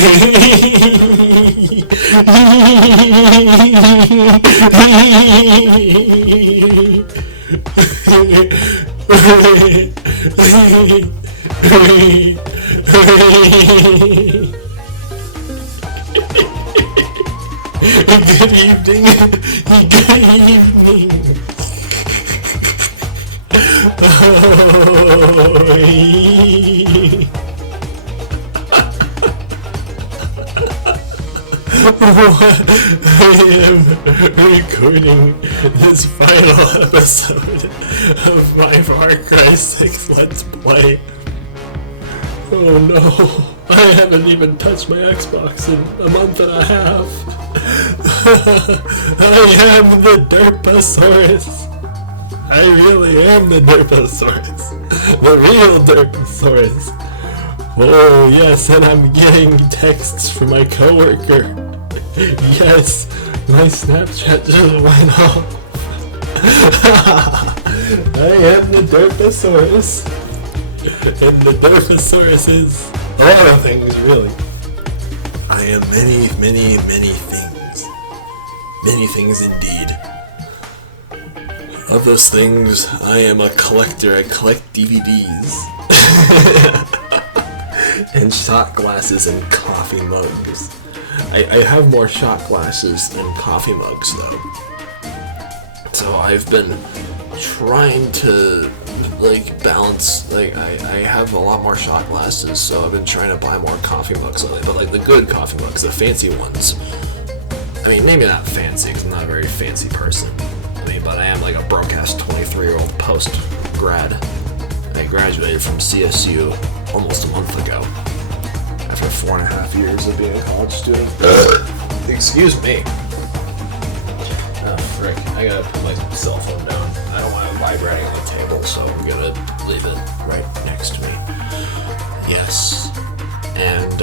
Good evening. Good evening. I am recording this final episode of my Far Cry 6 Let's Play. Oh no, I haven't even touched my Xbox in a month and a half. I am the Derposaurus. I really am the Derposaurus. The real Derposaurus. Oh yes, and I'm getting texts from my coworker. Yes, my Snapchat just went off. I am the Derposaurus. And the Derposaurus is a lot of things, really. I am many, many, many things. Many things indeed. Of those things, I am a collector. I collect DVDs. And shot glasses and coffee mugs. I have more shot glasses than coffee mugs, though. So I've been trying to, balance, I have a lot more shot glasses, so I've been trying to buy more coffee mugs lately, but, the good coffee mugs, the fancy ones. I mean, maybe not fancy, because I'm not a very fancy person. But I am, a broke-ass 23-year-old post-grad. I graduated from CSU almost a month ago, after 4.5 years of being a college student. Excuse me. Oh, frick. I gotta put my cell phone down. I don't want it vibrating on the table, so I'm gonna leave it right next to me. Yes. And,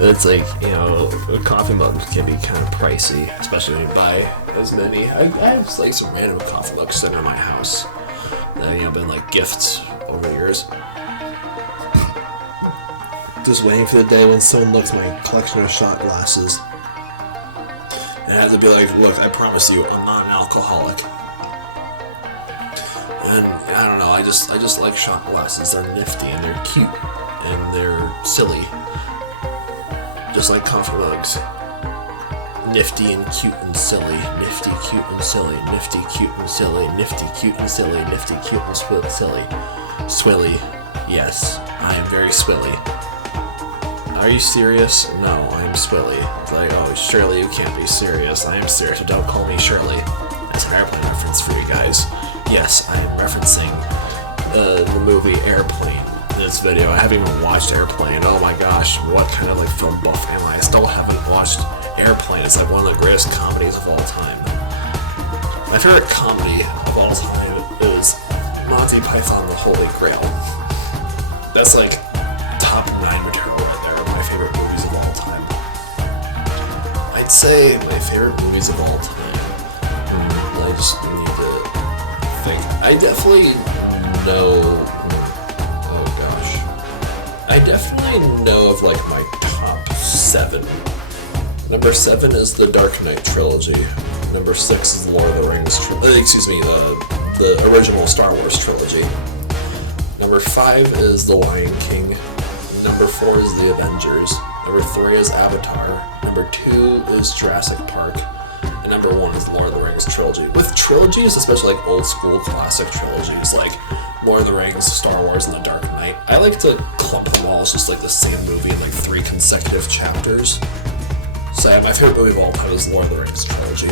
it's coffee mugs can be kind of pricey, especially when you buy as many. I have, some random coffee mugs sitting in my house that, been, gifts over the years. Just waiting for the day when someone looks at my collection of shot glasses. And I have to be like, look, I promise you, I'm not an alcoholic. And I don't know, I just like shot glasses. They're nifty and they're cute and they're silly. Just like coffee mugs. Nifty and cute and silly. Nifty, cute and silly. Nifty, cute and silly. Nifty, cute and silly. Nifty, cute and silly. Swilly. Yes, I am very swilly. Are you serious? No, I am swilly. Oh, surely you can't be serious. I am serious, but don't call me Shirley. That's an airplane reference for you guys. Yes, I am referencing the movie Airplane in this video. I haven't even watched Airplane. Oh my gosh, what kind of film buff am I? I still haven't watched Airplane. It's one of the greatest comedies of all time. My favorite comedy of all time is Monty Python the Holy Grail. That's top 9 material right there. My favorite movies of all time. I'd say my favorite movies of all time. I just need to think. I definitely know. Oh gosh. I definitely know of my top 7. Number 7 is the Dark Knight trilogy. Number 6 is the Lord of the Rings trilogy. The original Star Wars trilogy. Number 5 is The Lion King. Number 4 is The Avengers. Number 3 is Avatar. Number 2 is Jurassic Park. And number 1 is Lord of the Rings trilogy. With trilogies, especially old school classic trilogies like Lord of the Rings, Star Wars, and The Dark Knight, I like to clump them all as just the same movie in 3 consecutive chapters. So yeah, my favorite movie of all time is Lord of the Rings trilogy.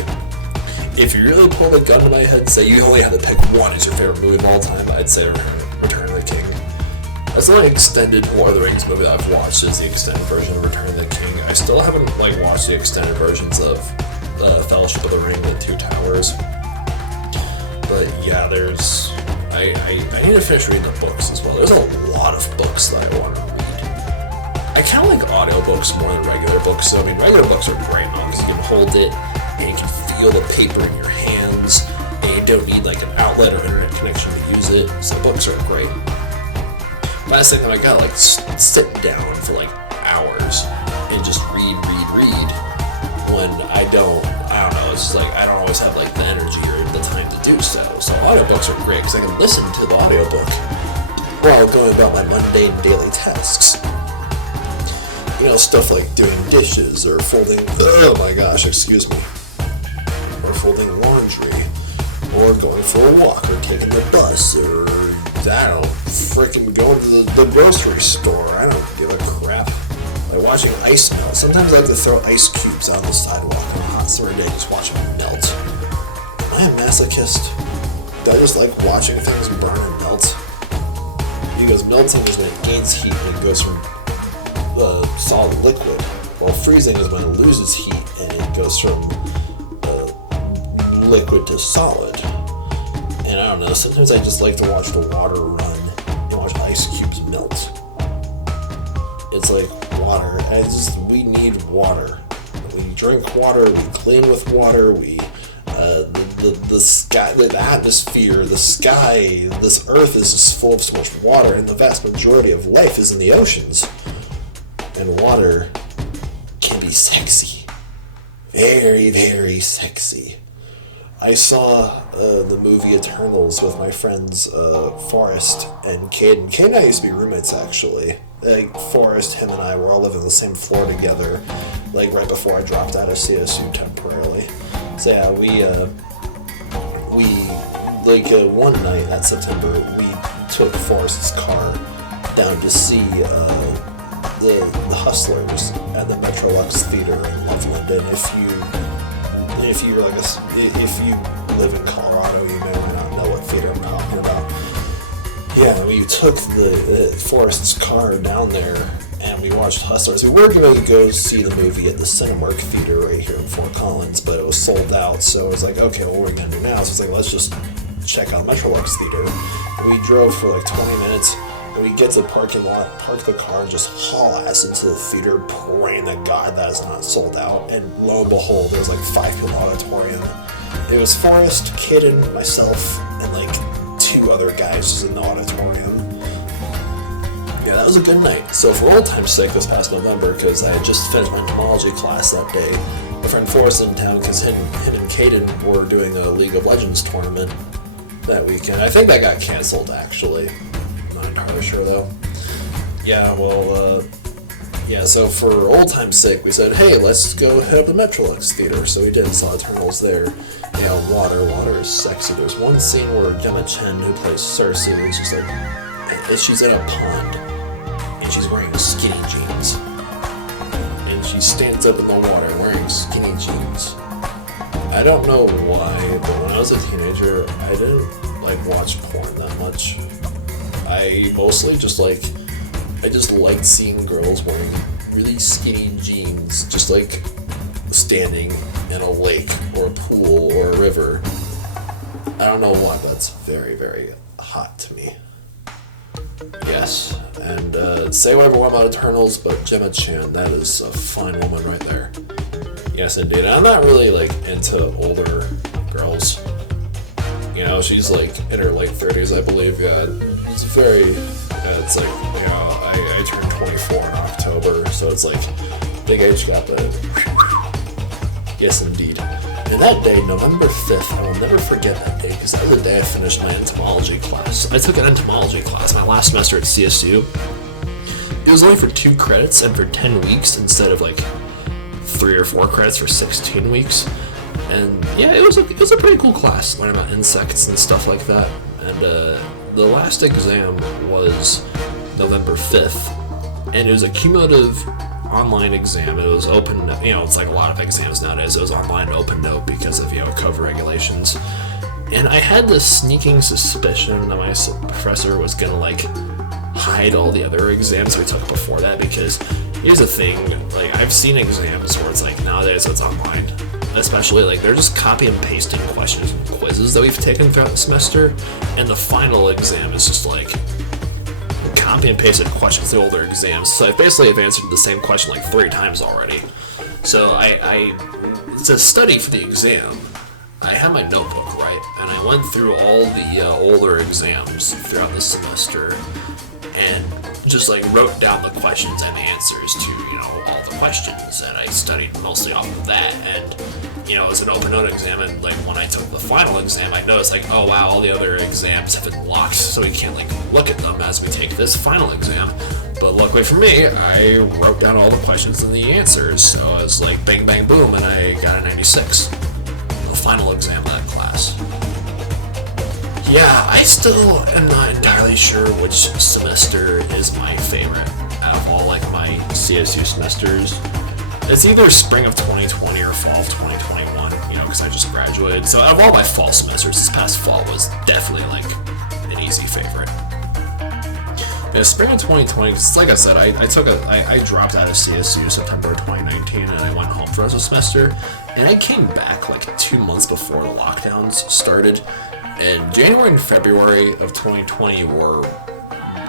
If you really pulled a gun to my head and say you only had to pick one as your favorite movie of all time, I'd say Return of the King. That's the only extended Lord of the Rings movie that I've watched is the extended version of Return of the King. I still haven't watched the extended versions of Fellowship of the Ring and Two Towers. But yeah, I need to finish reading the books as well. There's a lot of books that I want to read. I kind of like audiobooks more than regular books. So, regular books are great because you can hold it and you can feel the paper in your hands and you don't need an outlet or internet connection to use it. So books are great. Last thing that I got, like, sit down for, like, hours and just read. When I don't know, it's just like, I don't always have, like, the energy or the time to do so. So audiobooks are great, because I can listen to the audiobook while going about my mundane daily tasks. You know, stuff like doing dishes, or folding, oh my gosh, excuse me, or folding laundry, or going for a walk, or taking the bus, or, I don't know, freaking going to the grocery store. I don't give a crap. Like watching ice melt. Sometimes I like to throw ice cubes on the sidewalk on a hot summer day, just watch them melt. Am I a masochist? Do I just like watching things burn and melt? Because melting is when it gains heat and it goes from solid to liquid, while freezing is when it loses heat and it goes from liquid to solid. And I don't know, sometimes I just like to watch the water run and watch ice cubes melt. It's like water. We need water. We drink water, we clean with water, the sky, the atmosphere, the sky, this earth is just full of so much water, and the vast majority of life is in the oceans. And water can be sexy. Very, very sexy. I saw the movie Eternals with my friends Forrest and Caden. Caden and I used to be roommates, actually. Like, Forrest, him and I were all living on the same floor together, like, right before I dropped out of CSU temporarily. So yeah, one night that September, we took Forrest's car down to see the Hustlers at the Metrolux Theater in Loveland. And if you live in Colorado, you may or may not know what theater I'm talking about. Yeah, we took the Forrest's car down there, and we watched Hustlers. We were going to go see the movie at the Cinemark Theater right here in Fort Collins, but it was sold out, so I was like, okay, well, what are we going to do now? So it's like, let's just check out Metrolux Theater. We drove for like 20 minutes, and we get to the parking lot, park the car, and just haul ass into the theater, praying to God that it's not sold out. And lo and behold, there was like 5 people in the auditorium. It was Forrest, Kidden, myself, and like 2 other guys just in the auditorium. Yeah, that was a good night. So for old time's sake, this past November, because I had just finished my entomology class that day, my friend Forrest was in town because him and Caden were doing a League of Legends tournament that weekend. I think that got canceled, actually. I'm not entirely sure, though. Yeah, well, so for old time's sake, we said, hey, let's go head up to Metrolux Theater. So we did, saw Eternals there. Yeah, water is sexy. There's one scene where Gemma Chen, who plays Cersei, is just like, she's in a pond, and she's wearing skinny jeans. And she stands up in the water wearing skinny jeans. I don't know why, but when I was a teenager, I didn't, like, watch porn that much. I mostly just liked seeing girls wearing really skinny jeans, just like standing in a lake or a pool or a river. I don't know why, but it's very, very hot to me. Yes, and say whatever about Eternals, but Gemma Chan, that is a fine woman right there. Yes, indeed. And I'm not really, like, into older girls. You know, she's, like, in her late 30s, I believe. Yeah, it's very, it's like, you know, I turned 24 in October, so it's like, big age gap, but yes, indeed. And that day, November 5th, I will never forget that day, because that was the day I finished my entomology class. I took an entomology class my last semester at CSU. It was only for 2 credits and for 10 weeks instead of like 3 or 4 credits for 16 weeks. And yeah, it was a pretty cool class, learning about insects and stuff like that. And the last exam was November 5th, and it was a cumulative online exam. It was open, you know, it's like a lot of exams nowadays. It was online open note because of, you know, COVID regulations. And I had this sneaking suspicion that my professor was gonna, like, hide all the other exams we took before that, because here's the thing, like, I've seen exams where it's like, nowadays it's online, especially, like, they're just copy and pasting questions and quizzes that we've taken throughout the semester, and the final exam is just like copy and pasted questions to older exams. So I basically have answered the same question like 3 times already. So I to study for the exam, I had my notebook, right, and I went through all the older exams throughout the semester, and just like wrote down the questions and the answers to, all the questions, and I studied mostly off of that. And it was an open note exam, and like when I took the final exam, I noticed like, oh wow, all the other exams have been locked, so we can't like look at them as we take this final exam. But luckily for me, I wrote down all the questions and the answers, so it was like bang bang boom, and I got a 96 in the final exam of that class. Yeah, I still am not entirely sure which semester is my favorite out of all like my CSU semesters. It's either spring of 2020 or fall of 2021, because I just graduated. So out of all my fall semesters, this past fall was definitely like an easy favorite. The spring of 2020, like I said, I dropped out of CSU September 2019, and I went home for the rest of the semester, and I came back like 2 months before the lockdowns started. And January and February of 2020 were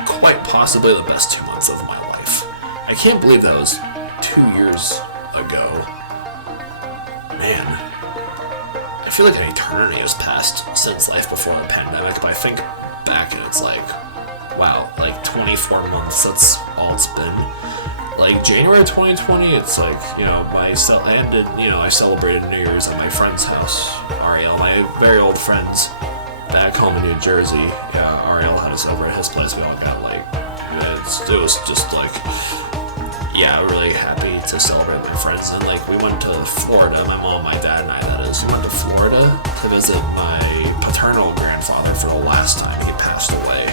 quite possibly the best 2 months of my life. I can't believe that was 2 years ago. Man, I feel like an eternity has passed since life before the pandemic, but I think back and it's like, wow, like 24 months, that's all it's been. Like January 2020, it's like, I celebrated New Year's at my friend's house, Ariel, my very old friends back home in New Jersey. Yeah, Ariel had us over at his place. We all got like, it was just like, yeah, really happy to celebrate my friends. And like, we went to Florida, my mom, my dad, and I, that is. We went to Florida to visit my paternal grandfather for the last time. He passed away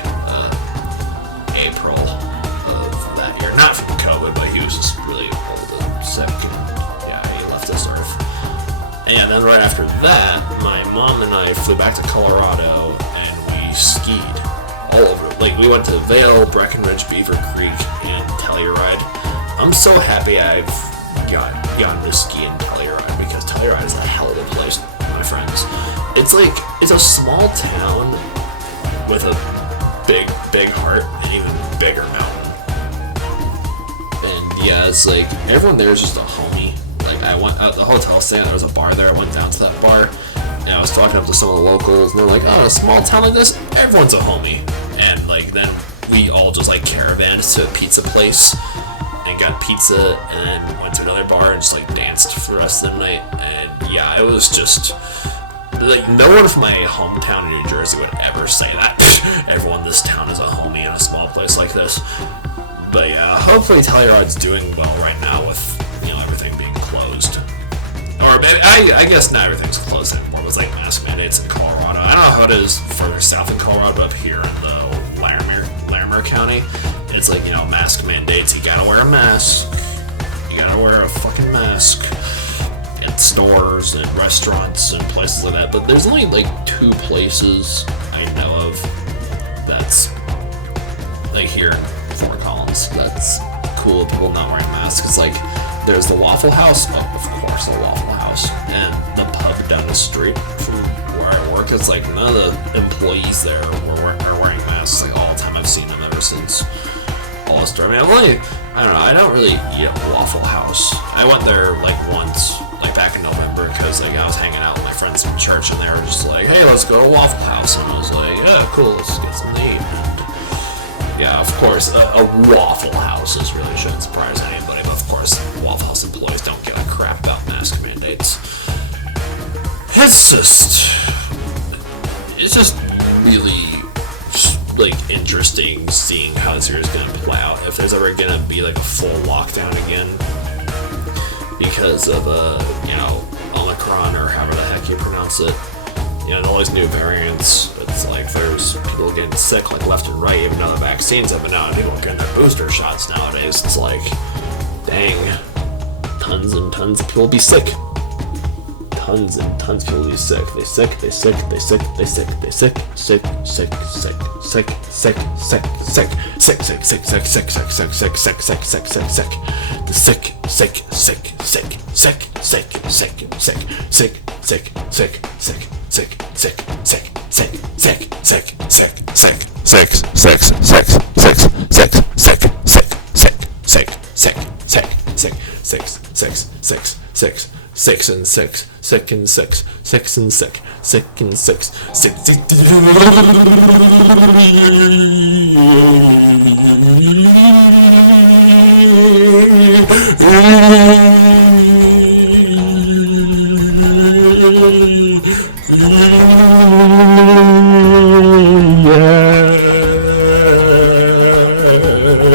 April of that year. Not from COVID, but he was just really old and sick, and yeah, he left this earth. And then right after that, my mom and I flew back to Colorado, and we skied all over. Like, we went to Vail, Breckenridge, Beaver Creek, and Telluride. I'm so happy I've gotten to ski in Telluride, because Telluride is a hell of a place, my friends. It's a small town with a big heart, and even bigger mountain. And yeah, it's like, everyone there is just a homie. Like, I went at the hotel stay, and there was a bar there. I went down to that bar, and I was talking up to some of the locals, and they're like, oh, in a small town like this, everyone's a homie. And like, then we all just like caravanned to a pizza place and got pizza, and then went to another bar and just like danced for the rest of the night. And yeah, it was just like, no one from my hometown in New Jersey would ever say that. Everyone in this town is a homie in a small place like this. But yeah, hopefully Telluride's doing well right now with, everything being closed. Or I guess not everything's closed anymore. It was like mask mandates in Colorado. I don't know how it is further south in Colorado, but up here in the Larimer County, it's like, mask mandates. You gotta wear a mask. You gotta wear a fucking mask at stores and restaurants and places like that. But there's only like 2 places I know of that's like here in Fort Collins that's cool with people not wearing masks. It's like, there's the Waffle House, of course, the Waffle House, and the pub down the street from where I work. It's like, none of the employees there are wearing masks like all the time. I've seen them ever since all this story. I mean, I don't really eat at Waffle House. I went there like once, like back in November, because like I was hanging out with my friends from church, and they were just like, hey, let's go to Waffle House. And I was like, yeah, cool, let's get some to eat. And yeah, of course, a Waffle House really shouldn't surprise anybody, but of course, Waffle House employees don't give a crap about mask mandates. It's just really like interesting seeing how this year is going to play out. If there's ever going to be like a full lockdown again because of Omicron, or however the heck you pronounce it. All these new variants. It's like there's people getting sick like left and right, even though the vaccines have been out and people are getting their booster shots nowadays. It's like, dang, tons and tons of people will be sick. Tons and tons of people will be sick. They sick. sick and six, six and sick, sick and six, sick.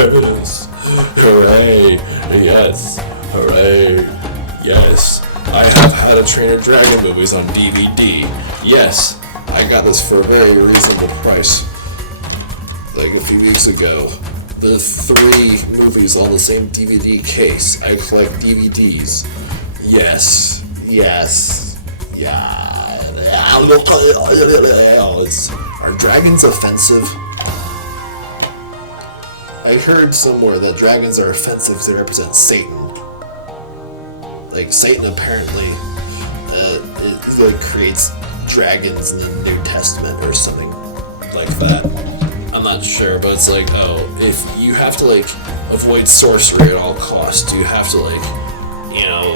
Yes. Hooray. Yes. Hooray. Yes. I have How to Train Your Dragon movies on DVD. Yes. I got this for a very reasonable price. Like a few weeks ago. The 3 movies on the same DVD case. I collect DVDs. Yes. Yes. Yeah. Are dragons offensive? I heard somewhere that dragons are offensive because they represent Satan. Like, Satan apparently creates dragons in the New Testament or something like that. I'm not sure, but it's like, oh, if you have to, avoid sorcery at all costs, you have to,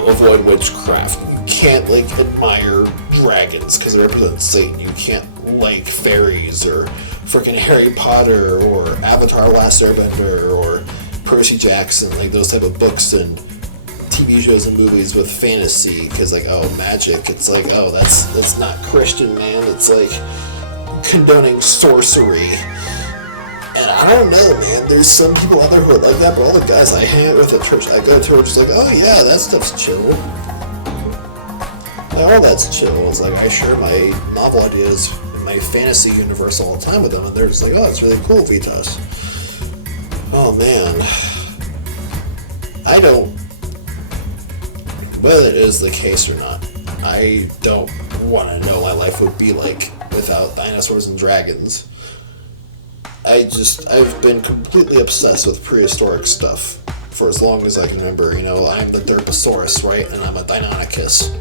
avoid witchcraft. You can't, admire dragons because they represent Satan. You can't like fairies or freaking Harry Potter or Avatar Last Airbender or Percy Jackson, those type of books and TV shows and movies with fantasy, because magic, it's that's not Christian, man. It's condoning sorcery. And I don't know, man, there's some people out there who are like that, but all the guys I hang out with at church, I go to church, oh yeah, that stuff's chill. Oh, that's chill. It's I share my novel ideas in my fantasy universe all the time with them, and they're just oh, it's really cool, Vitas. Oh man. I don't, whether it is the case or not, I don't want to know what my life would be like without dinosaurs and dragons. I've been completely obsessed with prehistoric stuff for as long as I can remember. I'm the Derposaurus, right? And I'm a Deinonychus.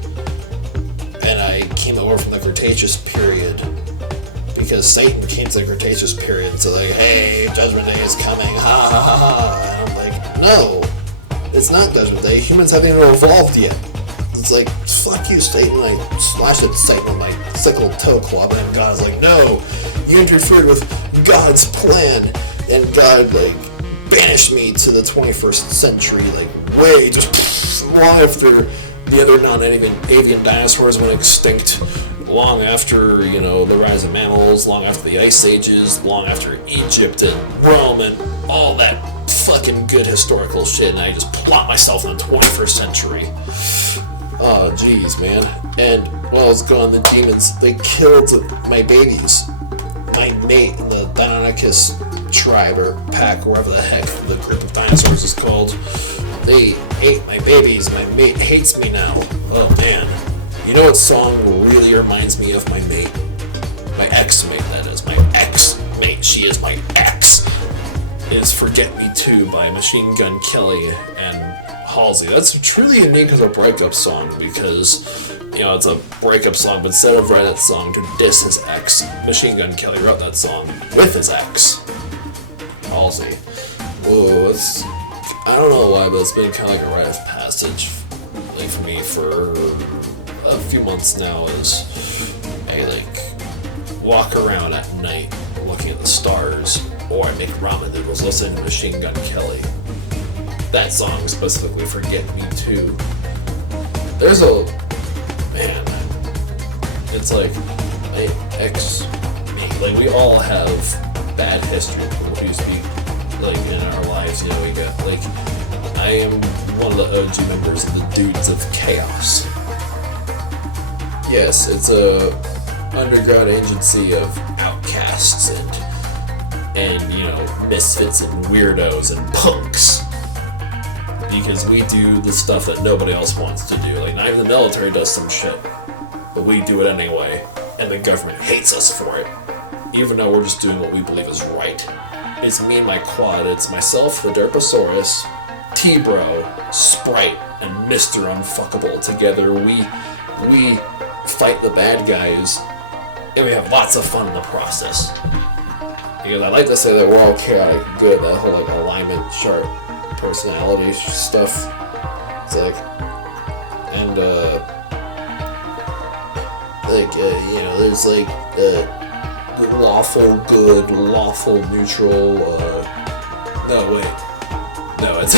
And I came over from the Cretaceous period because Satan came to the Cretaceous period and said, hey, Judgment Day is coming, ha ha ha ha. And I'm no, it's not Judgment Day. Humans haven't even evolved yet. It's fuck you, Satan. I slashed at Satan with my sickle toe club, and God's no, you interfered with God's plan, and God, banished me to the 21st century, way, just long after the other non-avian dinosaurs went extinct, long after, the rise of mammals, long after the ice ages, long after Egypt and Rome and all that fucking good historical shit, and I just plot myself in the 21st century. Oh, jeez, man. And while I was gone, the demons, they killed my babies. My mate in the Deinonychus tribe or pack, or whatever the heck the group of dinosaurs is called. They ate my babies. My mate hates me now. Oh, man. You know what song really reminds me of my mate? My ex-mate, that is. My ex-mate. She is my ex. Is Forget Me Too by Machine Gun Kelly and Halsey. That's truly unique as a breakup song because, it's a breakup song, but instead of writing that song to diss his ex, Machine Gun Kelly wrote that song with his ex, Halsey. Whoa, I don't know why, but it's been kind of like a rite of passage for me for a few months now, is I walk around at night looking at the stars, or I make ramen noodles listening to Machine Gun Kelly. That song specifically, Forget Me Too. There's man, it's my ex-mate. We all have bad history with people who used to be, in our lives. We got, I am one of the OG members of the Dudes of Chaos. Yes, it's a underground agency of outcasts and misfits and weirdos and punks. Because we do the stuff that nobody else wants to do. Not even the military does some shit, but we do it anyway, and the government hates us for it, even though we're just doing what we believe is right. It's me and my quad. It's myself, the Derposaurus, T-Bro, Sprite, and Mr. Unfuckable. Together, we fight the bad guys, and we have lots of fun in the process. Because I like to say that we're all chaotic good, that whole alignment chart personality stuff. It's there's like lawful good, lawful neutral. No, wait. No, it's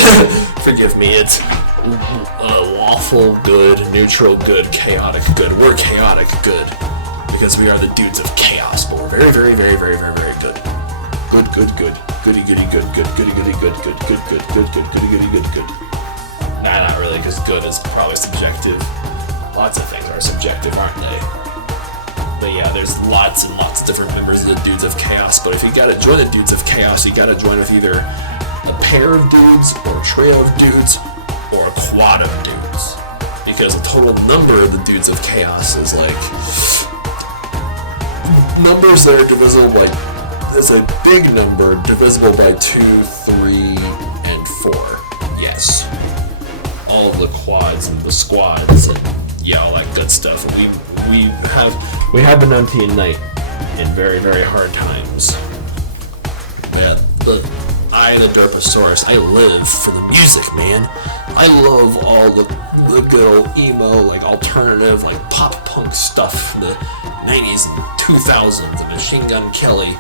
forgive me. It's lawful good, neutral good, chaotic good. We're chaotic good because we are the dudes of chaos, but we're very, very, very, very, very, very good. Good, good, good. Goody, goody, good, good, goody, goody, good, good, good, good, good, good, goody, goody, good, good. Nah, not really, because good is probably subjective. Lots of things are subjective, aren't they? But yeah, there's lots and lots of different members of the Dudes of Chaos, but if you gotta join the Dudes of Chaos, you gotta join with either a pair of dudes, or a trio of dudes, or a quad of dudes. Because the total number of the Dudes of Chaos is like numbers that are divisible by, there's a big number divisible by 2, 3, and 4. Yes. All of the quads and the squads and yeah, all that good stuff. And we have been known to unite in very, very hard times. Yeah, I, the Derposaurus, I live for the music, man. I love all the good old emo, like alternative, like pop punk stuff from the 90s and 2000s, and Machine Gun Kelly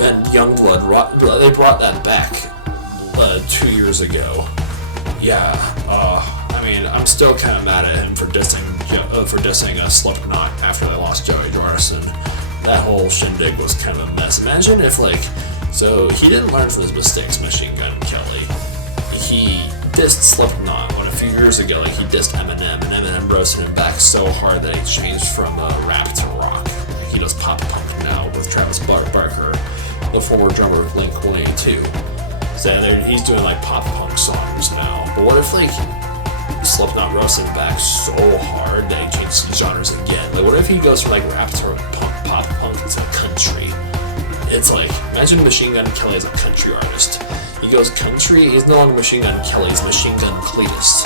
and Youngblood. They brought that back 2 years ago. Yeah, I mean, I'm still kind of mad at him for dissing Slipknot after they lost Joey Jordison. That whole shindig was kind of a mess. Imagine if, so he didn't learn from his mistakes, Machine Gun Kelly. He dissed Slipknot when a few years ago, he dissed Eminem, and Eminem roasted him back so hard that he changed from rap to rock. He does pop punk now with Travis Barker, the former drummer of Blink-182. So he's doing pop punk songs now. But what if Slipknot roasted him back so hard that he changed genres again? What if he goes from rap to pop punk to country? It's imagine Machine Gun Kelly as a country artist. He goes country, he's no longer Machine Gun Kelly, he's Machine Gun Cletus.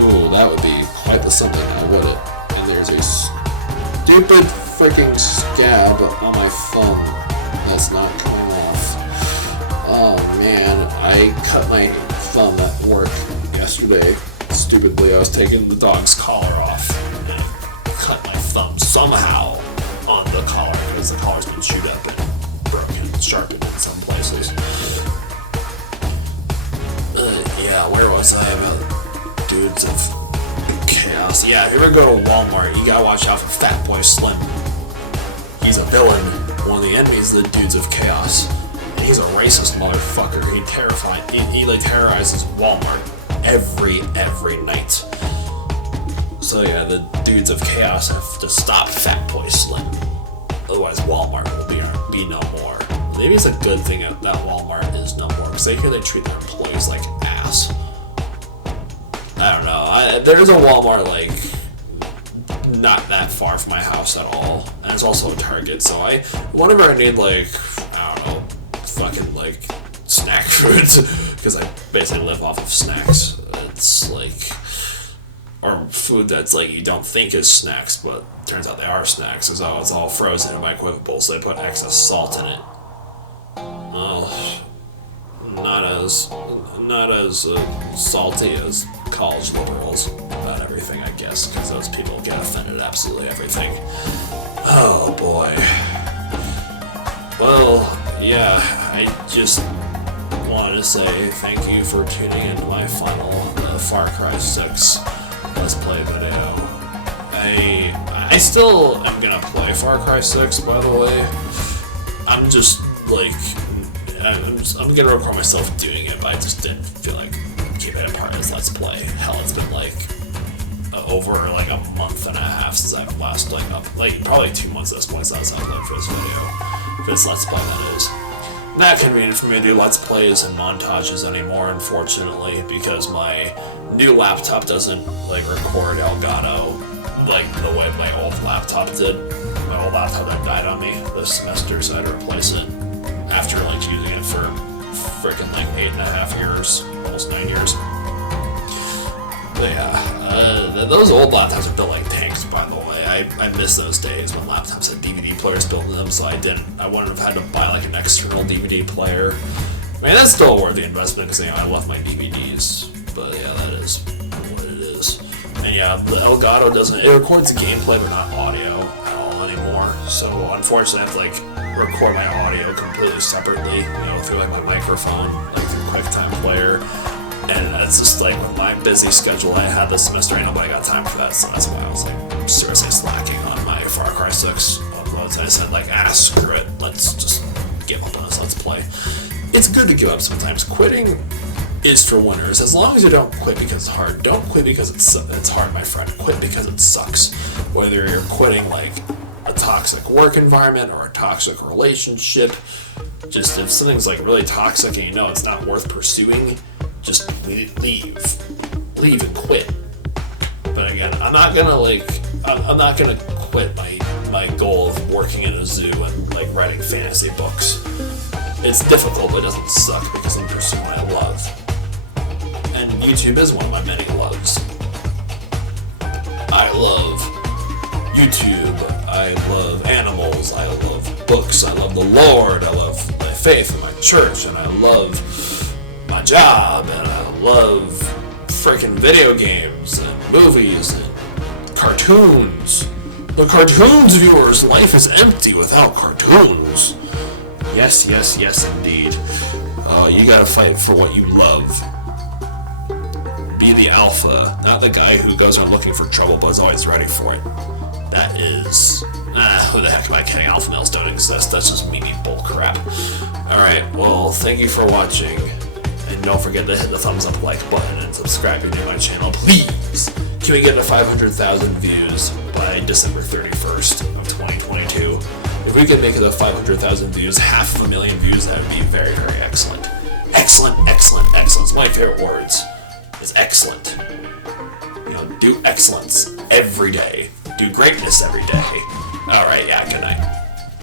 Ooh, that would be quite the something now, would it? And there's a stupid freaking scab on my thumb that's not coming off. Oh man, I cut my thumb at work yesterday. Stupidly, I was taking the dog's collar off, and I cut my thumb somehow on the collar, because the collar's been chewed up and broken, sharpened in some places. Yeah, where was I about Dudes of Chaos? Yeah, if you ever go to Walmart, you gotta watch out for Fatboy Slim. He's a villain, one of the enemies of the Dudes of Chaos. And he's a racist motherfucker. He terrorizes Walmart every night. So yeah, the Dudes of Chaos have to stop Fatboy Slim. Otherwise Walmart will be no more. Maybe it's a good thing that Walmart is no more, because I hear they treat their employees like ass. I don't know. There's a Walmart not that far from my house at all, and it's also a Target. So whenever I need I don't know, fucking snack foods, because I basically live off of snacks. It's or food that's you don't think is snacks, but turns out they are snacks. It's all frozen in microwavable, so they put excess salt in it. Well, not as salty as college liberals about everything, I guess, because those people get offended at absolutely everything. Oh boy. Well, yeah, I just wanted to say thank you for tuning in to my final Far Cry 6 Let's Play video. I still am gonna play Far Cry 6, by the way. I'm just I'm gonna record myself doing it, but I just didn't feel like keeping it part of this Let's Play. Hell, it's been over a month and a half since I've last probably 2 months at this point since I've uploaded for this video. For this Let's Play, that is. Not convenient for me to do Let's Plays and montages anymore, unfortunately, because my new laptop doesn't record Elgato the way my old laptop did. My old laptop that died on me this semester, so I had to replace it after using it for freaking 8.5 years, almost 9 years. But yeah, those old laptops are built like tanks, by the way. I miss those days when laptops had DVD players built in them, so I wouldn't have had to buy an external DVD player. I mean, that's still worth the investment, because I left my DVDs. But yeah, that is what it is. And yeah, the Elgato doesn't, it records the gameplay but not audio at all anymore. So unfortunately I have to like record my audio completely separately, through like my microphone, like through QuickTime Player. And it's just like with my busy schedule I had this semester, ain't nobody got time for that, so that's why I was like seriously slacking on my Far Cry 6 uploads. I said like, screw it, let's just give up on this, let's play. It's good to give up sometimes. Quitting is for winners. As long as you don't quit because it's hard. Don't quit because it's hard, my friend. Quit because it sucks. Whether you're quitting like a toxic work environment or a toxic relationship, just if something's like really toxic and you know it's not worth pursuing, just leave and quit. But again, I'm not gonna quit my goal of working in a zoo and like writing fantasy books. It's difficult, but it doesn't suck because I'm pursuing what I love. And YouTube is one of my many loves. I love YouTube, I love animals, I love books, I love the Lord, I love my faith and my church, and I love my job, and I love freaking video games and movies and cartoons. The cartoons, viewers, life is empty without cartoons. Yes, indeed. You gotta fight for what you love. Be the alpha, not the guy who goes around looking for trouble but is always ready for it. That is... who the heck am I kidding? Alpha males don't exist. That's just me bull crap. Alright, well, thank you for watching. And don't forget to hit the thumbs up like button and subscribe if you're new to my channel, please! Can we get to 500,000 views by December 31st of 2022? If we could make it to 500,000 views, 500,000 views, that would be very, very excellent. Excellent. It's my favorite words. It's excellent. Do excellence every day. Do greatness every day. Alright, yeah, good night.